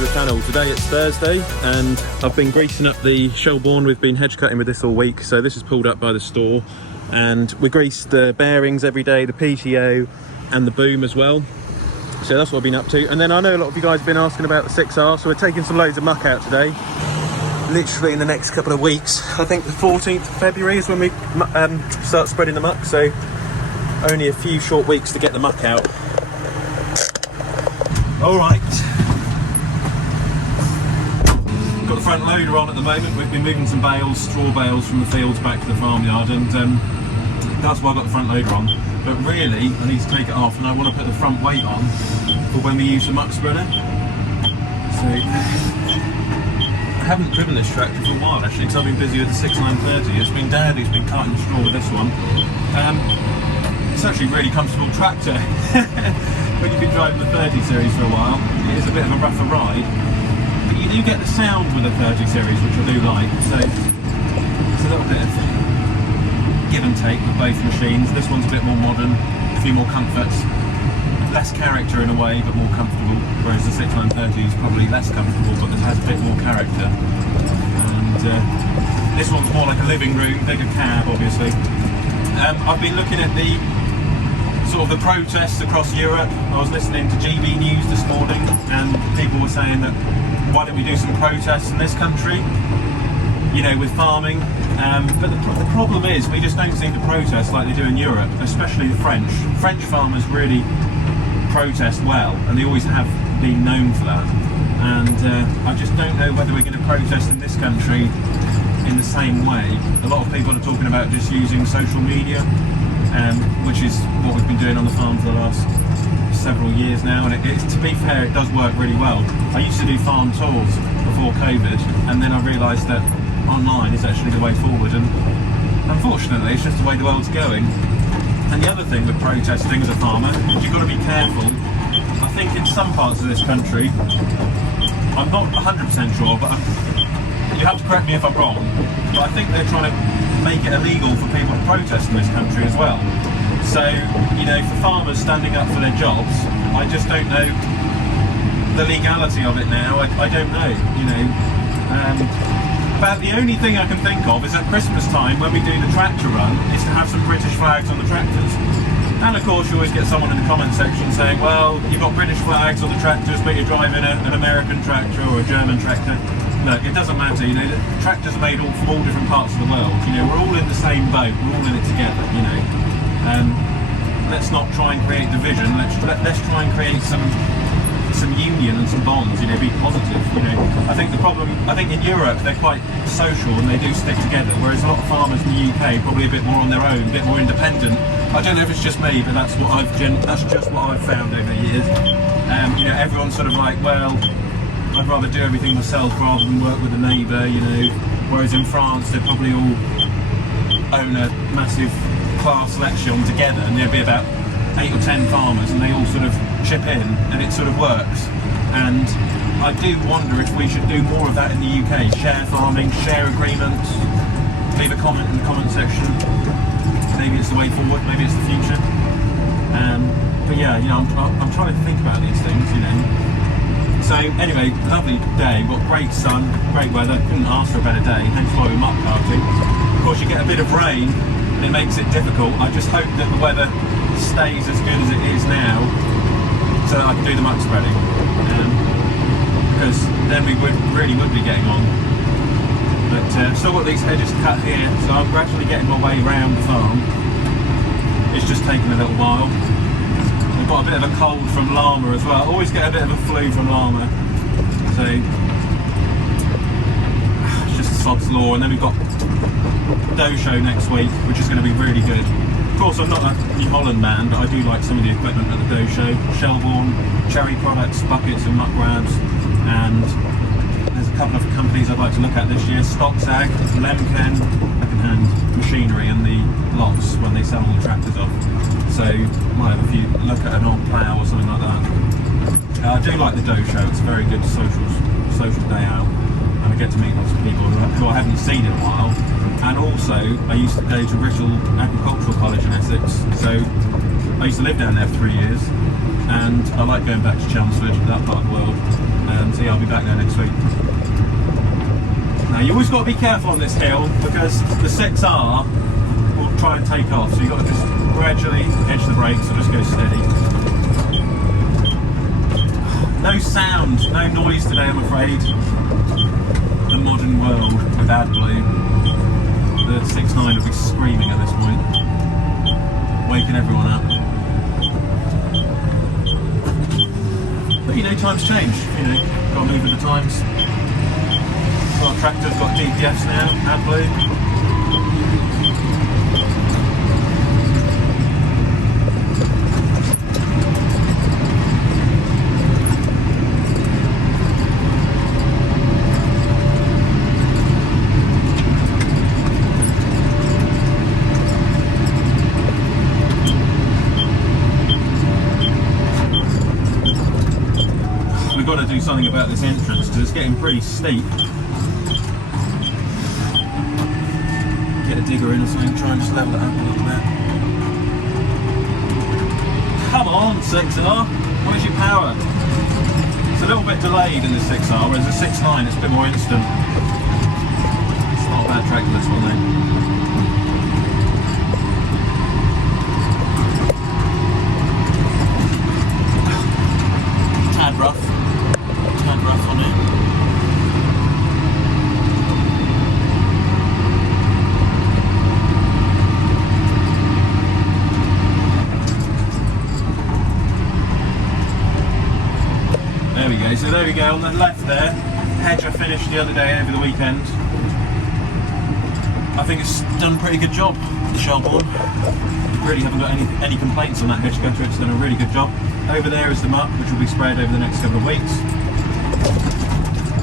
to the channel. Today it's Thursday and I've been greasing up the Shelbourne. We've been hedge cutting with this all week, so this is pulled up by the store, and we grease the bearings every day, the PTO and the boom as well. So that's what I've been up to. And then I know a lot of you guys have been asking about the 6R, so we're taking some loads of muck out today. Literally in the next couple of weeks. I think the 14th of February is when we start spreading the muck, so only a few short weeks to get the muck out. Alright. Got the front loader on at the moment. We've been moving some bales, straw bales from the fields back to the farmyard, and that's why I've got the front loader on. But really, I need to take it off, and I want to put the front weight on for when we use the muck spreader. So, I haven't driven this tractor for a while actually, because I've been busy with the 6930. It's been Dad who's been cutting straw with this one. It's actually a really comfortable tractor. When you've been driving the 30 series for a while, it is a bit of a rougher ride. But you do get the sound with the 30 series, which I do like. So, it's a little bit of give and take with both machines. This one's a bit more modern, a few more comforts, less character in a way, but more comfortable, whereas the 6930 is probably less comfortable, but it has a bit more character. And this one's more like a living room, bigger cab obviously. I've been looking at the sort of the protests across Europe. I was listening to GB News this morning, and people were saying that why don't we do some protests in this country, you know, with farming. But the problem is we just don't seem to protest like they do in Europe, especially the French. French farmers really protest well, and they always have been known for that. And I just don't know whether we're going to protest in this country in the same way. A lot of people are talking about just using social media, which is what we've been doing on the farm for the last several years now, and to be fair, it does work really well. I used to do farm tours before COVID, and then I realised that online is actually the way forward, and unfortunately it's just the way the world's going. And the other thing with protesting as a farmer is you've got to be careful. I think in some parts of this country, I'm not 100% sure, but you have to correct me if I'm wrong, but I think they're trying to make it illegal for people to protest in this country as well. So, you know, for farmers standing up for their jobs, I just don't know the legality of it now. I don't know, you know. About the only thing I can think of is at Christmas time, when we do the tractor run, is to have some British flags on the tractors. And of course you always get someone in the comment section saying, well, you've got British flags on the tractors, but you're driving an American tractor or a German tractor. Look, it doesn't matter, you know, tractors are made from all different parts of the world. You know, we're all in the same boat, we're all in it together, you know. Let's not try and create division, let's try and create some union and some bonds, you know, be positive, you know. I think in Europe they're quite social and they do stick together, whereas a lot of farmers in the UK probably a bit more on their own, a bit more independent. I don't know if it's just me, but that's just what I've found over the years. You know, everyone's sort of like, well, I'd rather do everything myself rather than work with a neighbour, you know, whereas in France they probably all own a massive class selection together, and there'd be about 8 or 10 farmers and they all sort of chip in and it sort of works. And I do wonder if we should do more of that in the UK, share farming, share agreements. Leave a comment in the comment section. Maybe it's the way forward, maybe it's the future. But yeah, you know, I'm trying to think about these things, you know. So anyway, lovely day, we've got great sun, great weather, couldn't ask for a better day, hence why we're muck carting. Of course you get a bit of rain and it makes it difficult. I just hope that the weather stays as good as it is now so that I can do the muck spreading, because then we really would be getting on. But still got these hedges cut here, so I'm gradually getting my way around the farm. It's just taking a little while. We've got a bit of a cold from llama as well. I always get a bit of a flu from llama, so it's just sod's law. And then we've got dough show next week, which is going to be really good. Of course, I'm not a New Holland man, but I do like some of the equipment at the dough show. Shelbourne, cherry products, buckets and muck grabs, and there's a couple of companies I'd like to look at this year. Stocksag, Lemken, second-hand machinery, and the lots when they sell all the tractors off. So might have a few look at an old plough or something like that. I do like the dough show. It's a very good social day out, and I get to meet lots of people who I haven't seen in a while. And also, I used to go to Reynolds Agricultural College in Essex, so I used to live down there for 3 years, and I like going back to Chelmsford, that part of the world. So yeah, I'll be back there next week. Now you always got to be careful on this hill because the 6R will try and take off, so you've got to just gradually edge the brakes and just go steady. No sound, no noise today, I'm afraid. The modern world with AdBlue. The 6.9 will be screaming at this point, waking everyone up. But you know, times change, you know, got to move with the times. Got tractors, got DPFs now, AdBlue. We've got to do something about this entrance because it's getting pretty steep. Get a digger in or something, try and just level it up a little bit. Come on, 6R, where's your power? It's a little bit delayed in the 6R, whereas the 6.9 it's a bit more instant. It's not a bad tractor, this one though. Tad rough on it. There we go, so there we go, on the left there, hedge I finished the other day over the weekend. I think it's done a pretty good job, the Shelbourne. Really haven't got any complaints on that hedge cutter, it's done a really good job. Over there is the muck, which will be sprayed over the next couple of weeks.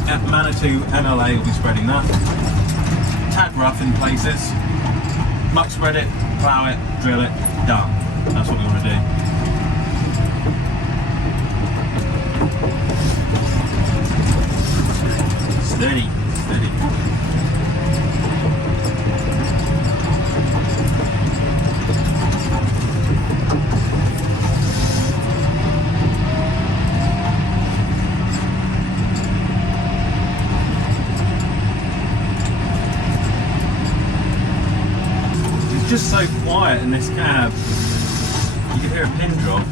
At Manitou MLA will be spreading that. Tad rough in places. Muck spread it, plough it, drill it, done. That's what we want to do. Steady, steady. It's just so quiet in this cab. You can hear a pin drop.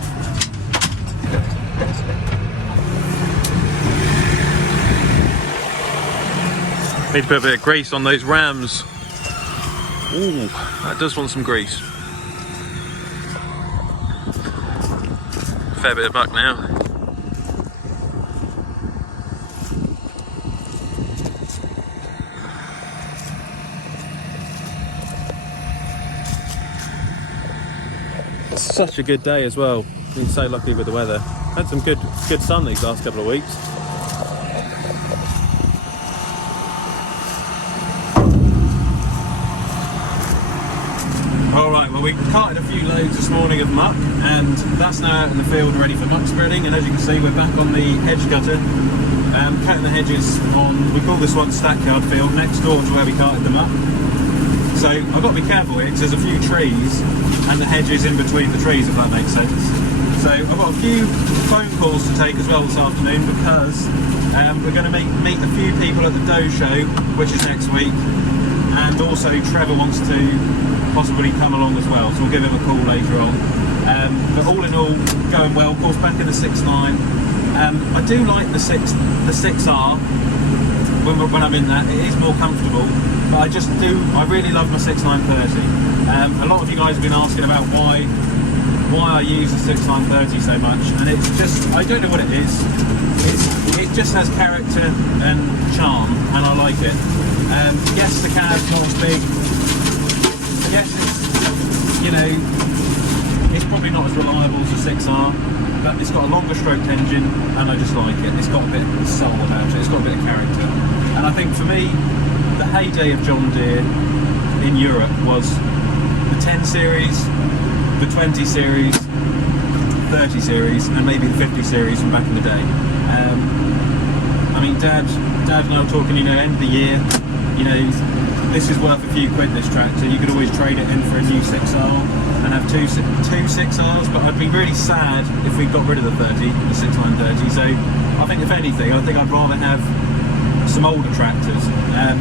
Need to put a bit of grease on those rams. Ooh, that does want some grease. Fair bit of muck now. It's such a good day as well. Been so lucky with the weather. Had some good sun these last couple of weeks. Alright, well we carted a few loads this morning of muck and that's now out in the field ready for muck spreading, and as you can see we're back on the hedge cutter, cutting the hedges on, we call this one Stackyard Field, next door to where we carted them up. So I've got to be careful here because there's a few trees and the hedges in between the trees, if that makes sense. So I've got a few phone calls to take as well this afternoon because we're going to meet a few people at the Doe Show, which is next week, and also Trevor wants to possibly come along as well, so we'll give him a call later on. But all in all, going well. Of course, back in the 6.9. I do like the 6R when I'm in that. It is more comfortable, but I really love my 6.930. A lot of you guys have been asking about why I use the 6.930 so much, and it's just, I don't know what it is. It just has character and charm, and I like it. Yes, the cab's not as big. Yes, it's probably not as reliable as the 6R, but it's got a longer stroked engine and I just like it. It's got a bit of soul about it, it's got a bit of character. And I think for me, the heyday of John Deere in Europe was the 10 series, the 20 series, 30 series and maybe the 50 series from back in the day. I mean, Dad and I were talking, end of the year, this is worth a few quid, this tractor. You could always trade it in for a new 6R. and have two 6Rs, but I'd be really sad if we got rid of the 6.930. So I think if anything, I think I'd rather have some older tractors.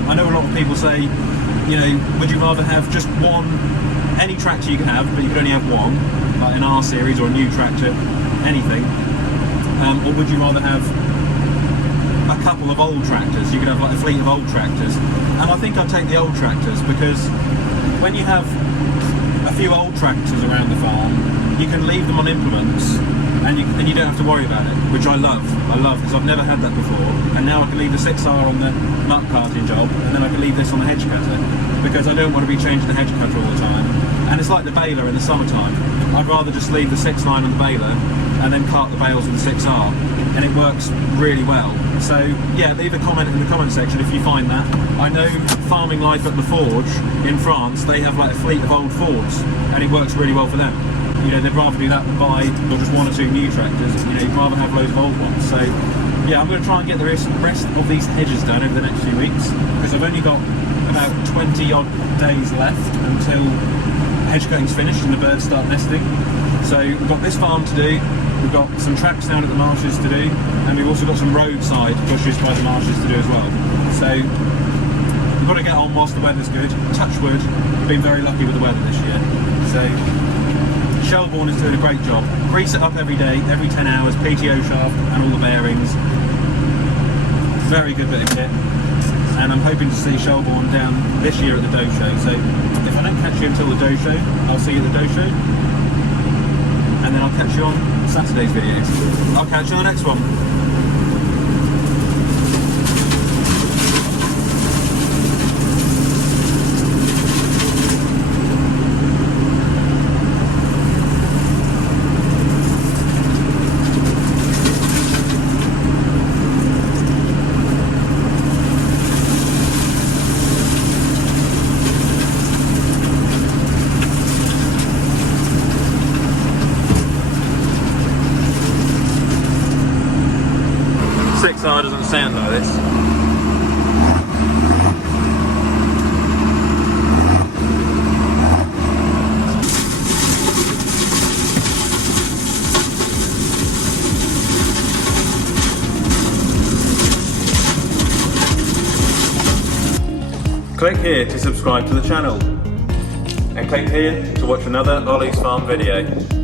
I know a lot of people say, you know, would you rather have just one, any tractor you can have, but you can only have one, like an R series or a new tractor, anything, or would you rather have a couple of old tractors? You could have like a fleet of old tractors, and I think I'd take the old tractors, because when you have a few old tractors around the farm, you can leave them on implements and you don't have to worry about it, which I love because I've never had that before. And now I can leave the 6R on the muck carting job, and then I can leave this on the hedge cutter, because I don't want to be changing the hedge cutter all the time. And it's like the baler in the summertime. I'd rather just leave the 6.9 on the baler and then cart the bales with the 6R, and it works really well. So yeah, leave a comment in the comment section if you find that. I know Farming Life at the Forge in France, they have like a fleet of old Fords, and it works really well for them. You know, they'd rather do that than buy or just one or two new tractors. You know, you'd rather have loads of old ones. So yeah, I'm going to try and get the rest of these hedges done over the next few weeks, because I've only got about 20 odd days left until hedge cutting's finished and the birds start nesting. So we've got this farm to do, we've got some tracks down at the marshes to do, and we've also got some roadside bushes by the marshes to do as well. So we've got to get on whilst the weather's good. Touch wood, been very lucky with the weather this year. So Shelbourne is doing a great job. Grease it up every day, every 10 hours, PTO shaft and all the bearings. Very good bit of kit. And I'm hoping to see Shelbourne down this year at the Doe Show. So if I don't catch you until the Doe Show, I'll see you at the Doe Show. And then I'll catch you on Saturday's videos. I'll catch you on the next one. Doesn't sound like this. Click here to subscribe to the channel, and click here to watch another Olly's Farm video.